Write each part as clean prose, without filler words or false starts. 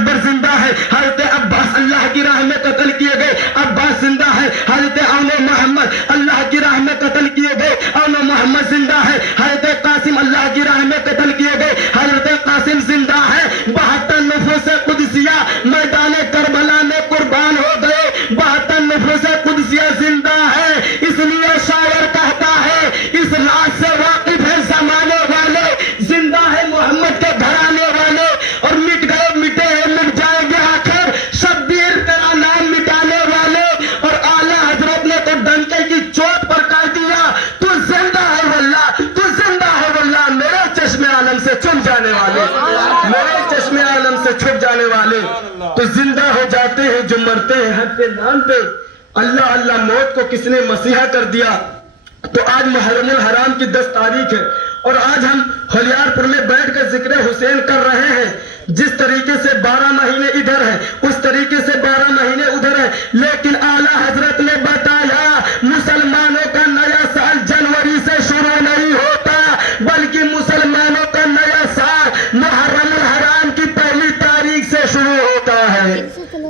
اکبر زندہ ہے، حضرت عباس اللہ کی راہ میں قتل کیے گئے، عباس زندہ ہے، حضرت اون محمد اللہ کی راہ میں قتل کیے گئے، اون محمد زندہ ہے، حضرت قاسم اللہ کی راہ میں قتل کیے گئے، حضرت قاسم زندہ ہے، 72 نفوس قدسیہ میدان کربلا میں قربان ہو گئے، 72 نفوس قدسیہ زندہ ہے، اس لیے شاعر کہتا ہے اس راز سے واقف ہے زمانے والے، زندہ ہے محمد کے گھرانے والے، اور مٹ گئے مٹے ہیں مٹ جائیں گے آخر، شبیر تیرا نام مٹانے والے، اور اعلی حضرت نے تو ڈنکے کی چوٹ پر کہہ دیا تو زندہ ہے واللہ، تو زندہ ہے واللہ، میرے چشم عالم سے چھپ جانے والے، میرے چشم عالم سے چھپ جانے والے تو زندہ ہو جاتے ہیں جو مرتے ہیں حق کے نام پہ۔ اللہ اللہ، موت کو کس نے مسیحا کر دیا؟ تو آج محرم الحرام کی 10 تاریخ ہے، اور آج ہم ہولیار پور میں بیٹھ کر ذکر حسین کر رہے ہیں۔ جس طریقے سے 12 مہینے ادھر ہے اس طریقے سے 12 مہینے ادھر ہے، لیکن اعلیٰ حضرت نے بتایا مسلمانوں کا نیا سال جنوری سے شروع نہیں ہوتا، بلکہ مسلمانوں کا نیا سال محرم الحرام کی پہلی تاریخ سے شروع ہوتا ہے،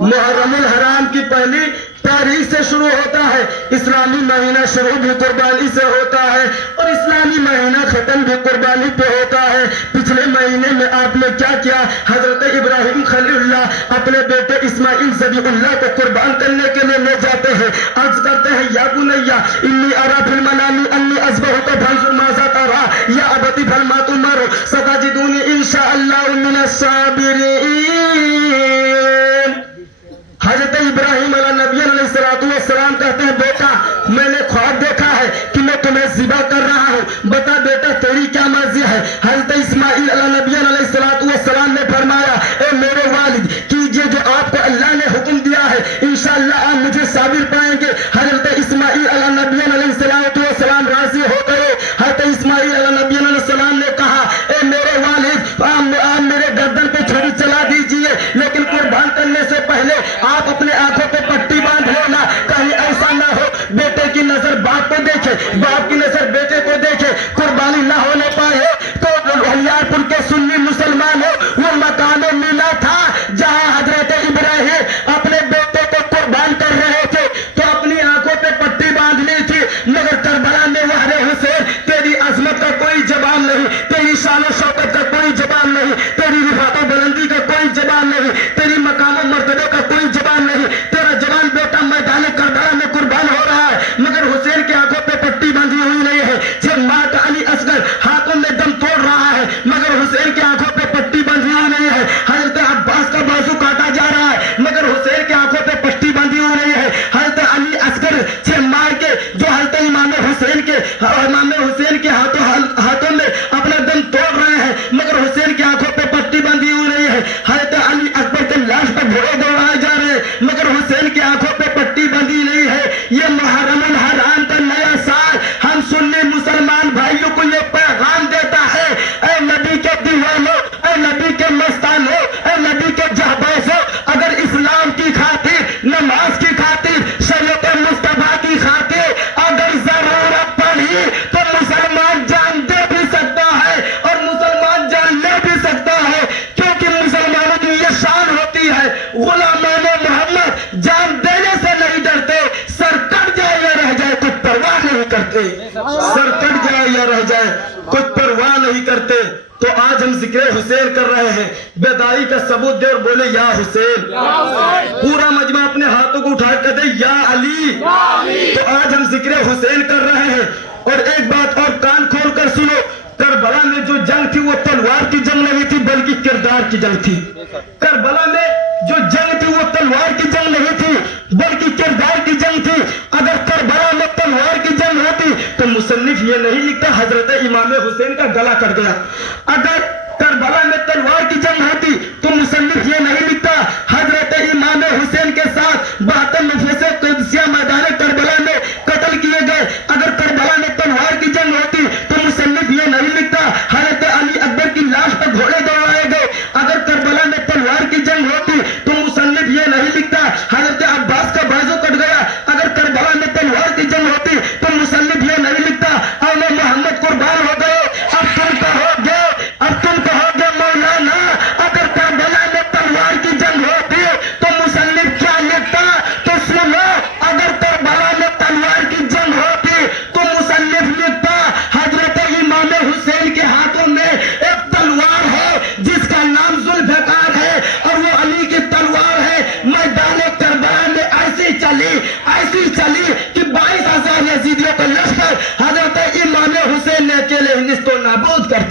محرم الحرام کی پہلی تاریخ سے شروع ہوتا ہے۔ اسلامی مہینہ شروع بھی قربانی سے ہوتا ہے اور اسلامی مہینہ ختم بھی قربانی پہ ہوتا ہے۔ پچھلے مہینے میں آپ نے کیا کیا؟ حضرت ابراہیم خلیل اللہ اپنے بیٹے اسماعیل ذبیح اللہ کو قربان کرنے کے لیے لے جاتے ہیں، عرض کرتے ہیں یا بنیا انی ارا فی المنام انی اذبحک فانظر ماذا تری یا ابت افعل ما تؤمر ستجدنی ان شاء اللہ من الصابرین۔ حضرت ابراہیم علیہ نبی علیہ السلام کہتے ہیں بیٹا میں نے خواب دیکھا ہے کہ میں تمہیں ذبح کر رہا ہوں، بتا بیٹا تیری کیا مرضی ہے؟ حضرت اسماعیل علیہ نبی علیہ السلام نے فرمایا اے میرے والد کیجئے جو آپ کو اللہ نے حکم دیا ہے، انشاءاللہ آپ مجھے صابر پائیں گے۔ حضرت اسماعیل علیہ نبی علیہ السلام راضی ہو گئے۔ حضرت اسماعیل علیہ نبی علیہ السلام نے کہا اے میرے والد آپ میرے گردن پہ چھری چلا دیجئے، لیکن قربان کرنے سے پہلے آپ اپنے آنکھوں پہ پٹی باندھ لینا، کہیں ایسا نہ ہو بیٹے کی نظر باپ کو دیکھے، باپ کی نظر بیٹے کو دیکھے، قربانی نہ ہونے پائے تو ہولیار پور کے سنی مسلمان ہو وہ مقام مینا تھا جہاں حضرت ابراہیم اپنے بیٹے کو قربان کر رہے تھے تو اپنی آنکھوں پہ پٹی باندھ لی تھی، مگر کربلا میں وہ حسین تیری عظمت کا کوئی جواب نہیں، تیری شان و شوکت کا کوئی جواب نہیں، تیری رفعت و بلندی کا کوئی جواب نہیں، تیری مقام و مرتبے کا کوئی جواب نہیں، تیرا جوان بیٹا میدان کربلا میں قربان ہو رہا ہے مگر حسین کی آنکھوں پہ پٹی باندھی ہوئی نہیں ہے۔ جب ماں کا علی اصغر ہاتھوں میں دم توڑ رہا ہے مگر حسین کی آنکھوں پہ پٹی باندھی ہوئی نہیں ہے۔ حضرت عباس کا بازو کاٹا جا رہا ہے مگر حسین کی آنکھوں پہ پٹی باندھی ہوئی نہیں ہے۔ حضرت علی اصغر سے مار کے جو حضرت امام حسین کے ہاتھوں میں اپنا دم توڑ رہے ہیں مگر حسین کی آنکھوں پہ پٹی باندھی ہوئی نہیں ہے۔ حضرت علی اکبر کے لاش پر گھوڑے دوڑائے جا رہے ہیں مگر حسین کی آنکھوں پہ پٹی باندھی نہیں ہے۔ یہ محرم الحرام کا نیا سال ہم سنی مسلمان بھائیوں کو یہ پیغام دیتا ہے اے نبی کے دیوانوں، اے نبی کے مستانوں، اے نبی کے جہبازوں، اگر اسلام کی خاطر، نماز کی خاطر، شریعت مصطفیٰ کی خاطر اگر ضرورت پڑی تو مسلمان جان دے بھی سکتا ہے اور مسلمان جان لے بھی سکتا ہے، کیونکہ مسلمانوں کی یہ شان ہوتی ہے غلامان محمد جان دینے سے نہیں ڈرتے، سر کٹ جائے یا رہ جائے کچھ پرواہ نہیں کرتے، سر کٹ جائے یا رہ جائے کچھ پرواہ نہیں کرتے۔ تو آج ہم ذکر حسین کر رہے ہیں، بیداری کا ثبوت دے اور بولے یا حسین، پورا مجمع اپنے ہاتھوں کو اٹھا کر دے یا علی۔ تو آج ہم ذکر حسین کر رہے ہیں اور ایک بات اور کان کھول کر سنو، کربلا میں جو جنگ تھی وہ تلوار کی جنگ نہیں تھی بلکہ کردار کی جنگ تھی۔ کربلا میں جو جنگ تھی وہ تلوار کی جنگ نہیں تھی بلکہ کردار کی جنگ تھی۔ اگر کربلا میں تلوار کی جنگ ہوتی تو مصنف یہ نہیں لکھتا حضرت امام حسین کا گلا کٹ گیا، اگر کربلا میں تلوار کی جنگ ہوتی تو مصنف یہ نہیں لکھتا حضرت امام حسین کے ساتھ 72 نفوس قدسیہ میدان کربلا میں قتل کیے گئے، اگر کربلا میں تلوار کی جنگ ہوتی تو مصنف یہ نہیں لکھتا حضرت علی اکبر کی لاش پر گھوڑے دوڑائے گئے، اگر کربلا میں تلوار کی جنگ ہوتی تو مصنف یہ نہیں لکھتا حضرت عباس کا بازو کٹ گیا، اگر کربلا میں تلوار کی جنگ ہوتی تو مصنف یہ نہیں لکھتا اون محمد قربان ہو گئے۔ اب تم کہو گے مولانا اگر کربلا میں تلوار کی